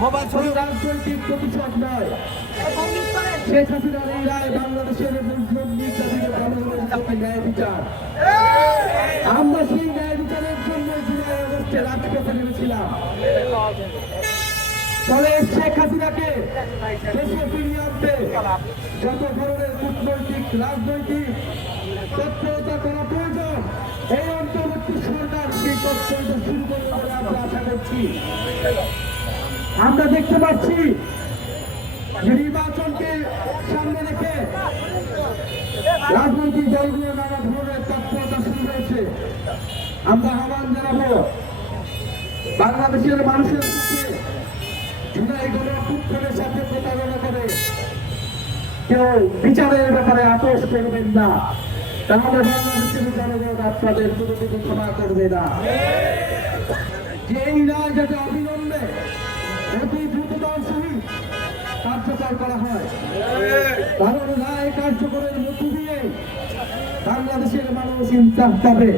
রাজনৈতিক প্রতিশোধ নয়। শেখ হাসিনার এই রায় বাংলাদেশের ন্যায় বিচার। আমরা সেই ন্যায় বিচারের জন্য জুলাই আগস্টে রাজপথে নেমেছিলাম। ফলে শেখ হাসিনাকে দেশে ফিরিয়ে আনতে যত ধরনের কূটনৈতিক রাজনৈতিক তৎপরতা করা প্রয়োজন, এই অন্তর্বর্তী সরকার সেই তৎপরতা শুরু করবে বলে আমরা আশা করছি। আমরা দেখতে পাচ্ছি যে নির্বাচনকে সামনে রেখে রাজনৈতিক দলগুলো নানা ধরনের তৎপরতা শুরু হয়েছে। আমরা আহ্বান জানাবো বাংলাদেশের মানুষের সাথে জুলাই গণঅভ্যুত্থানের সাথে প্রতারণা করে কেউ বিচারের ব্যাপারে আপোষ করবেন না, তাহলে বাংলাদেশের জনগণ আপনাদের কোনোদিকে ক্ষমা করবে না। যে এই রায় যাতে অবিলম্বে অতি দ্রুততার সহিত কার্যকর করা হয়, কারণ রায় কার্যকরের মধ্য দিয়ে বাংলাদেশের মানুষ ইনসাফ পাবে।